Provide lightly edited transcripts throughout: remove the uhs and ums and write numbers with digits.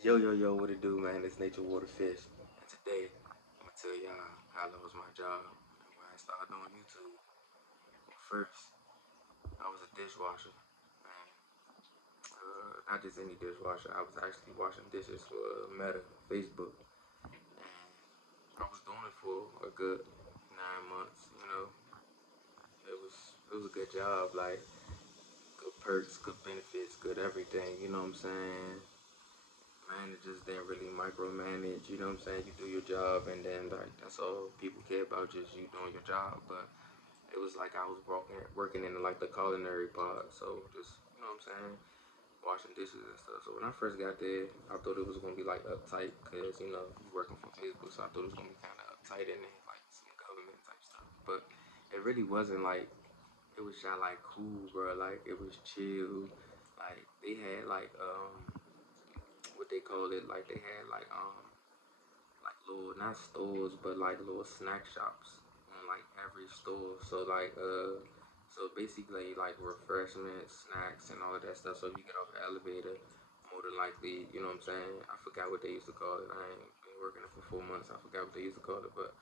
Yo, yo, yo, what it do, man? It's Nature Waterfish. And today, I'm gonna tell y'all how I lost my job and why I started doing YouTube. Well, first, I was a dishwasher. Man, not just any dishwasher. I was actually washing dishes for Meta, Facebook. And I was doing it for a good 9 months, It was a good job, like good perks, good benefits, good everything, you know what I'm saying? Managers didn't really micromanage, you know what I'm saying? You do your job and then like that's all people care about, just you doing your job. But it was like I was working in like the culinary part, so just you know what I'm saying, washing dishes and stuff. So when I first got there, I thought it was gonna be like uptight because you working for Facebook, so I thought it was gonna be kind of uptight in there, like some government type stuff. But it really wasn't like it was just like cool, bro. Like it was chill. Like they had what they call it, like they had like little not stores but like little snack shops on like every store. So basically like refreshments, snacks and all of that stuff. So if you get off the elevator, more than likely, you know what I'm saying? I forgot what they used to call it. I ain't been working it for 4 months. I forgot what they used to call it, but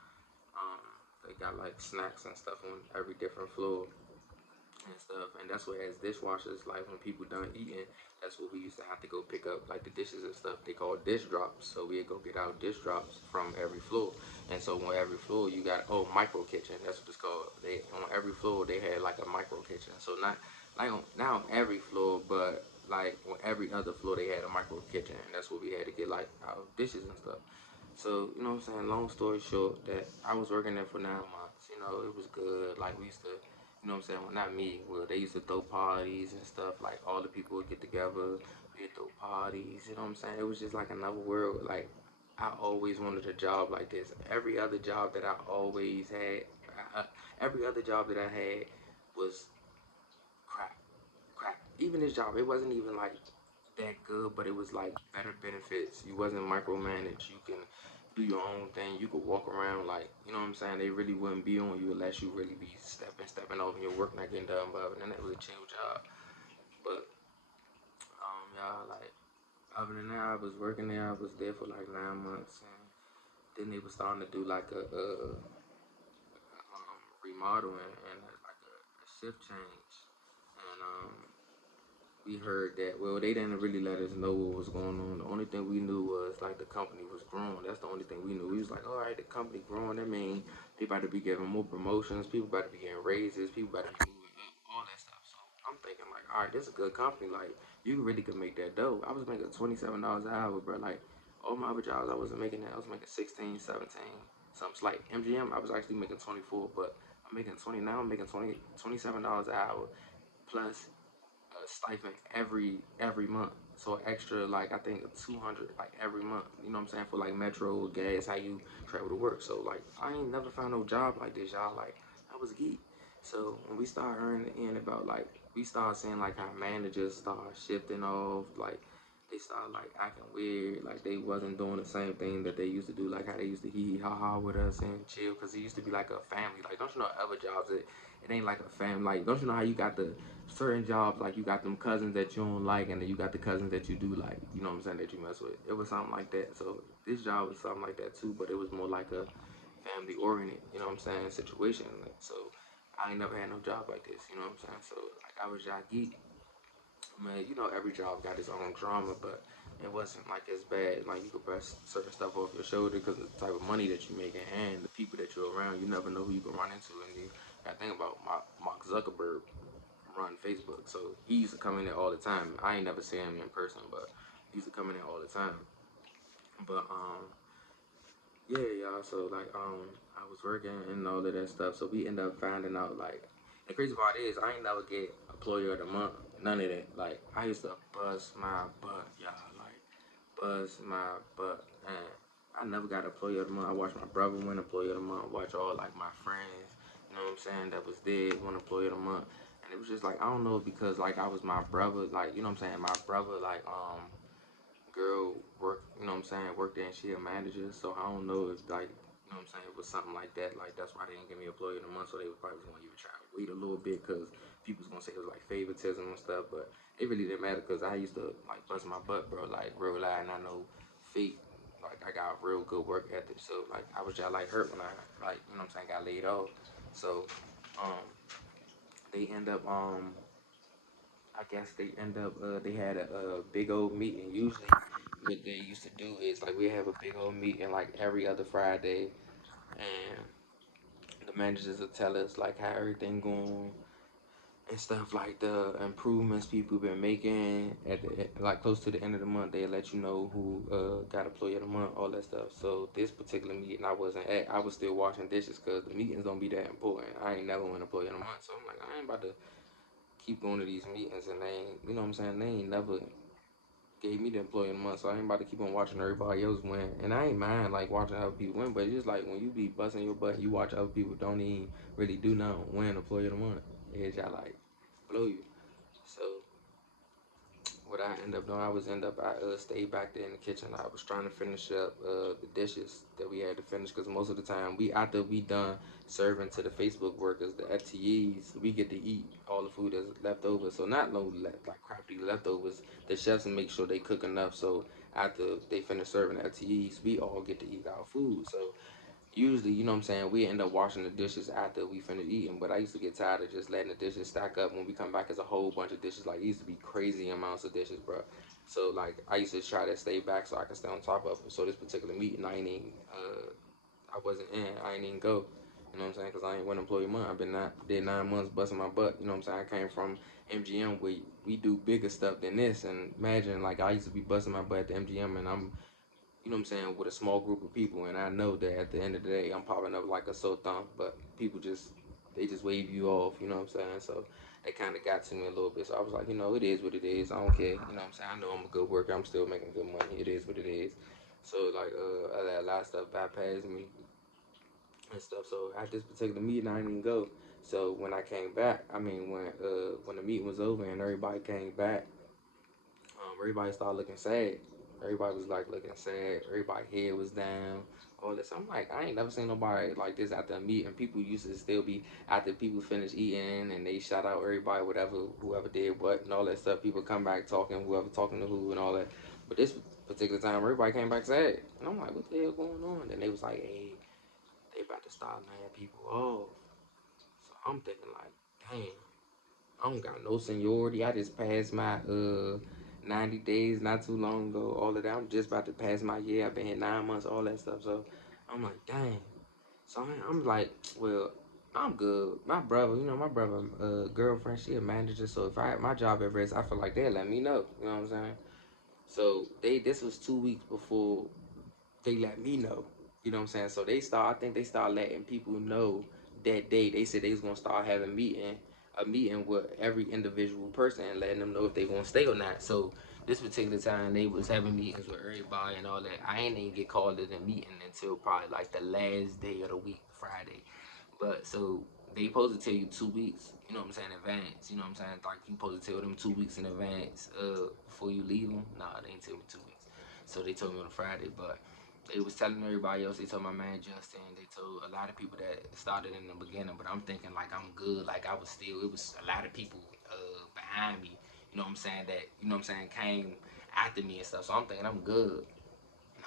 um they got like snacks and stuff on every different floor and stuff. And that's what as dishwashers, like when people done eating, that's what we used to have to go pick up, like the dishes and stuff. They call dish drops. So we'd go get our dish drops from every floor. And so on every floor, you got micro kitchen. That's what it's called. They on every floor they had like a micro kitchen. So not on every floor, but like on every other floor they had a micro kitchen. And that's what we had to get like our dishes and stuff. So, you know what I'm saying? Long story short, that I was working there for 9 months. It was good. Like we used to, you know what I'm saying? Well, not me. Well, they used to throw parties and stuff. Like all the people would get together. We'd throw parties. You know what I'm saying? It was just like another world. Like I always wanted a job like this. Every other job that I always had, every other job that I had was crap, crap. Even this job, it wasn't even like that good, but it was like better benefits. You wasn't micromanaged. You can do your own thing. You could walk around like, you know what I'm saying? They really wouldn't be on you unless you really be stepping over your work not getting done. But other than that, it was a chill job. But y'all like other than that, I was working there. I was there for like 9 months, and then they was starting to do like a remodeling and like a shift change, and we heard that. Well, they didn't really let us know what was going on. The only thing we knew was like the company was growing. That's the only thing we knew. We was like, all right, the company growing. That means people about to be getting more promotions. People about to be getting raises. People about to be moving up. All that stuff. So I'm thinking like, all right, this is a good company. Like you really could make that dough. I was making $27 an hour, bro. Like all my other jobs, I wasn't making that. I was making 16, 17. Something like MGM. I was actually making 24, but I'm making 20 now. I'm making $27 an hour plus a stipend every month. So extra like I think 200 like every month. You know what I'm saying, for like metro gas, how you travel to work. So like I ain't never found no job like this, y'all. Like I was geek. So when we started earning in about like we started seeing like how managers start shifting off, like they started like acting weird, like they wasn't doing the same thing that they used to do, like how they used to hee hee ha ha with us and chill, cause it used to be like a family. Like don't you know other jobs it ain't like a family. Like don't you know how you got the certain jobs, like you got them cousins that you don't like, and then you got the cousins that you do like. You know what I'm saying, that you mess with. It was something like that. So this job was something like that too, but it was more like a family oriented. You know what I'm saying, situation. Like so, I ain't never had no job like this. You know what I'm saying. So like I was y'all geek. Man, every job got its own drama, but it wasn't like as bad. Like you could brush certain stuff off your shoulder because of the type of money that you making and the people that you're around. You never know who you can run into, and you got to think about Mark Zuckerberg run Facebook, so he used to come in there all the time. I ain't never seen him in person, but he used to come in there all the time. But yeah, y'all. So like I was working and all of that stuff. So we end up finding out like the crazy part is I ain't never get employee of the month. None of that. Like I used to bust my butt, y'all. Like bust my butt, and I never got employee of the month. I watched my brother win employee of the month. Watch all like my friends, you know what I'm saying, that was dead win employee of the month. And it was just like I don't know because like I was my brother, like you know what I'm saying. My brother like girl work, you know what I'm saying, worked there and she a manager. So I don't know if like, you know what I'm saying, it was something like that. Like that's why they didn't give me employee of the month. So they was probably going to even try to wait a little bit because people's gonna say it was like favoritism and stuff, but it really didn't matter because I used to like bust my butt, bro, like real loud, and I know fake. Like I got real good work ethic, so like I was just like hurt when I like you know what I'm saying got laid off. So um they end up I guess they end up they had a big old meeting. Usually what they used to do is like we have a big old meeting like every other Friday, and the managers will tell us like how everything going and stuff, like the improvements people been making at the like close to the end of the month. They let you know who got employee of the month, all that stuff. So this particular meeting I wasn't at. I was still washing dishes because the meetings don't be that important. I ain't never win employee of the month, so I'm like I ain't about to keep going to these meetings and they ain't, you know what I'm saying, they ain't never gave me the employee of the month, so I ain't about to keep on watching everybody else win. And I ain't mind like watching other people win, but it's just like when you be busting your butt, you watch other people don't even really do nothing, win employee of the month. It just like blow you. So what I end up doing, I stayed back there in the kitchen. I was trying to finish up the dishes that we had to finish because most of the time we after we done serving to the Facebook workers, the FTEs, we get to eat all the food that's left over. So not no like crappy leftovers. The chefs make sure they cook enough so after they finish serving the FTEs, we all get to eat our food. So usually, you know what I'm saying, we end up washing the dishes after we finish eating. But I used to get tired of just letting the dishes stack up when we come back as a whole bunch of dishes. Like, it used to be crazy amounts of dishes, bro. So, like, I used to try to stay back so I could stay on top of it. So, this particular meeting, I wasn't in. I ain't even go. You know what I'm saying? Because I ain't one employee month. I've been did 9 months busting my butt. You know what I'm saying? I came from MGM where we do bigger stuff than this. And imagine, like, I used to be busting my butt at the MGM and I'm you know what I'm saying, with a small group of people. And I know that at the end of the day, I'm popping up like a sore thumb, but people just, they just wave you off, you know what I'm saying? So it kind of got to me a little bit. So I was like, you know, it is what it is. I don't care. You know what I'm saying? I know I'm a good worker. I'm still making good money. It is what it is. So, like, a lot of stuff bypassed me and stuff. So at this particular meeting, I didn't even go. So when I came back, I mean, when the meeting was over and everybody came back, everybody started looking sad. Everybody was like looking sad. Everybody head was down. All this. I'm like, I ain't never seen nobody like this after a meeting. People used to still be after people finish eating and they shout out everybody, whatever, whoever did what and all that stuff. People come back talking, whoever talking to who and all that. But this particular time, everybody came back sad. And I'm like, what the hell going on? And they was like, hey, they about to start laying people off. So I'm thinking like, damn. I don't got no seniority. I just passed my 90 days not too long ago. All of that. I'm just about to pass my year. I've been here 9 months. All that stuff. So I'm like, dang. So I'm like, well, I'm good. My brother, my brother, girlfriend, she a manager. So if I my job at rest, I feel like they let me know. You know what I'm saying? So this was 2 weeks before they let me know. You know what I'm saying? So I think they start letting people know that day. They said they was gonna start having a meeting with every individual person and letting them know if they gonna stay or not. So this particular time they was having meetings with everybody and all that. I ain't even get called to the meeting until probably like the last day of the week, Friday. But so they supposed to tell you 2 weeks, you know what I'm saying, in advance. You know what I'm saying? Like you supposed to tell them 2 weeks in advance before you leave them. Nah, they ain't tell me 2 weeks. So they told me on a Friday, but they was telling everybody else. They told my man Justin. They told a lot of people that started in the beginning. But I'm thinking like I'm good. Like I was still. It was a lot of people behind me. You know what I'm saying? That you know what I'm saying came after me and stuff. So I'm thinking I'm good.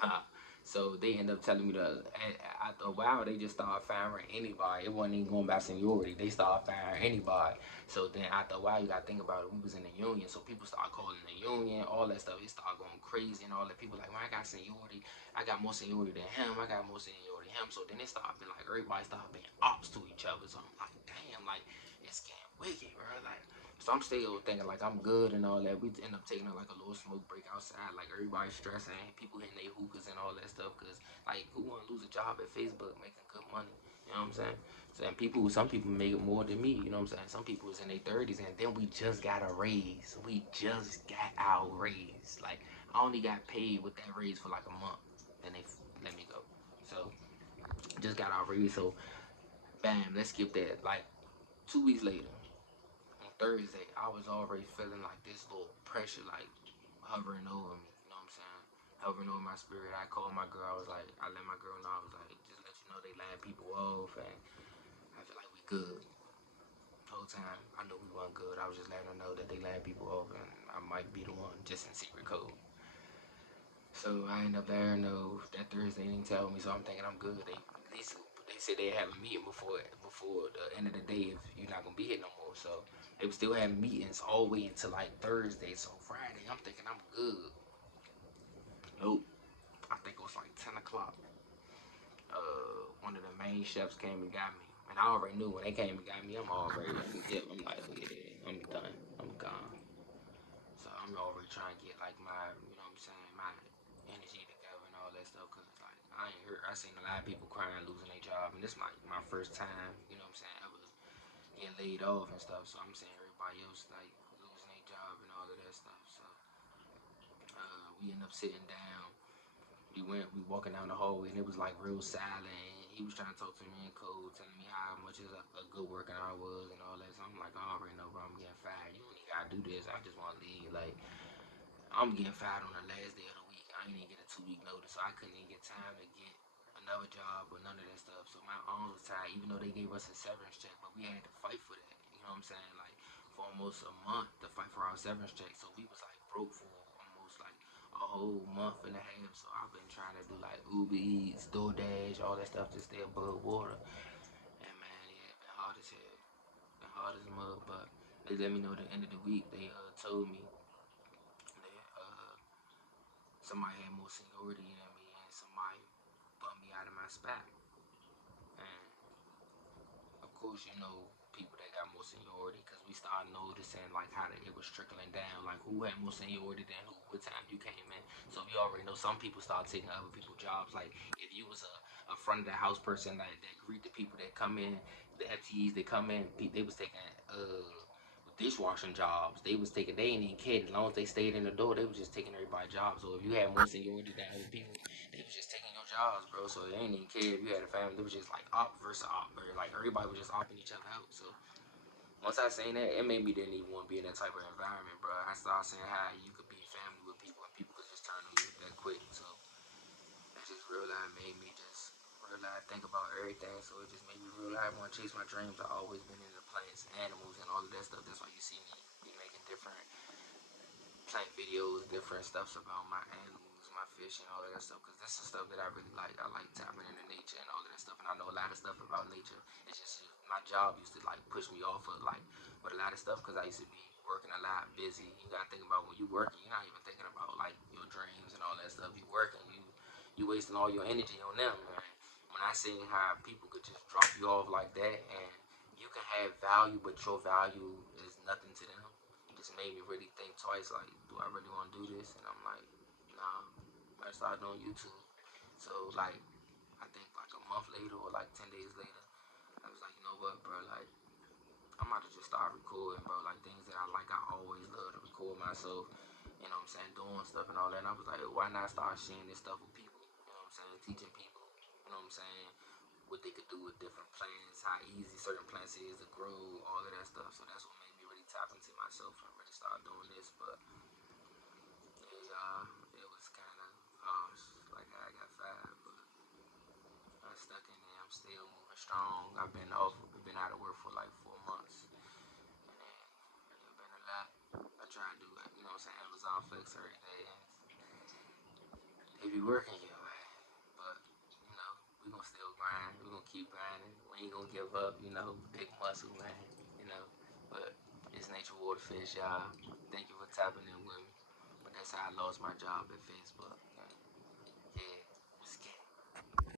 Nah. So they end up telling me after a while they just started firing anybody. It wasn't even going by seniority. They started firing anybody. So then after a while you gotta think about it. We was in the union, so people start calling the union, all that stuff. It started going crazy and all that. People like, well, I got seniority. I got more seniority than him. I got more seniority than him. So then they started being like everybody started being ops to each other. So I'm like, damn, like it's getting wicked, bro. Like so I'm still thinking like I'm good and all that. We end up taking like a little smoke break outside. Like everybody's stressing, people hitting their hookahs and all that stuff. Cause like who want to lose a job at Facebook making good money? You know what I'm saying? So and some people make it more than me. You know what I'm saying? Some people is in their 30s and then we just got a raise. We just got our raise. Like I only got paid with that raise for like a month. Then they let me go. So just got our raise. So bam, let's skip that. Like 2 weeks later on Thursday, I was already feeling like this little pressure, like hovering over me. You know what I'm saying? Hovering over my spirit. I called my girl. I was like, I let my girl know. I was like, just let you know they laying people off, and I feel like we good. The whole time I knew we wasn't good. I was just letting them know that they laying people off, and I might be the one just in secret code. So I ended up there, no, that Thursday they didn't tell me, so I'm thinking I'm good. They said they have a meeting before the end of the day if you're not gonna be here no more. So they were still having meetings all the way until like Thursday. So Friday, I'm thinking I'm good. Nope. I think it was like 10 o'clock. One of the main chefs came and got me, and I already knew when they came and got me, I'm already on the hip. I'm like, oh yeah, I'm done. I'm gone. So I'm already trying to get like my, you know what I'm saying, my energy together and all that stuff. Cause like I ain't heard, I seen a lot of people crying losing their job, and this my first time, you know what I'm saying, ever getting laid off and stuff. So I'm seeing everybody else like losing their job and all of that stuff. So we end up sitting down. We walking down the hallway and it was like real silent. And he was trying to talk to me in code, telling me how much is a good working I was and all that. So I'm like, I already know, bro, I'm getting fired. You don't even gotta do this. I just want to leave. Like I'm getting fired on the last day of the week. I ain't even get a 2 week notice, so I couldn't even get time to get another job or none of that stuff. So my arms was tired, even though they gave us a severance check, but we had to fight for that. You know what I'm saying? Like for almost a month to fight for our severance check. So we was like broke for almost like a whole month and a half. So I've been trying to do like Uber Eats, DoorDash, all that stuff to stay above water. And man, yeah, it been hard as hell. Been hard as a mud, but they let me know at the end of the week. They told me that somebody had more seniority than me, and somebody bumped me out of my spot. And of course, you know, people that got more seniority because we started noticing like how it was trickling down, like who had more seniority than who, what time you came in. So you already know some people start taking other people's jobs. Like if you was a front of the house person that greet the people that come in, the FTEs that come in, they was taking dishwashing jobs. They was taking, they ain't even cared as long as they stayed in the door. They was just taking everybody's jobs. So if you had more seniority than other people, they was just taking your jobs, bro. So they ain't even care if you had a family. It was just like op versus op, bro. Like everybody was just opping each other out. So once I seen that, it made me didn't even want to be in that type of environment, bro. I started seeing how you could be family with people and people could just turn on you that quick. So that just realized made me just realize think about everything. So it just made me realize I want to chase my dreams. I always been into plants, animals, and all of that stuff. That's why you see me be making different plant videos, different stuffs about my animals, my fish, and all of that stuff. Cause this is stuff that I really like. I like tapping into nature and all of that stuff. And I know a lot of stuff about nature. It's just my job used to like push me off of like with a lot of stuff. Cause I used to be working a lot, busy. You gotta think about when you working. You're not even thinking about like your dreams and all that stuff. You working. You wasting all your energy on them, man. When I seen how people could just drop you off like that, and you can have value, but your value is nothing to them, just made me really think twice. Like, do I really want to do this? And I'm like, nah. I started doing YouTube. So like, I think like a month later or like 10 days later, I was like, you know what, bro? Like, I'm about to just start recording, bro. Like things that I like, I always love to record myself. You know what I'm saying? Doing stuff and all that. And I was like, why not start sharing this stuff with people? You know what I'm saying? Teaching people. You know what I'm saying? What they could do with different plants, how easy certain plants is to grow, all of that stuff. So that's what made me really tap into myself and really start doing this. But it was kind of harsh, like I got fired, but I'm stuck in there. I'm still moving strong. I've been out of work for like 4 months, and then it's been a lot. I try to do it, you know what I'm saying, Amazon Flex every day, and they be working you, man. But you know, we gonna still grind. We gonna keep grinding. We ain't gonna give up. You know, big muscle, man. You know, but it's Nature Waterfish, y'all. Thank you for tapping in with me. But that's how I lost my job at Facebook.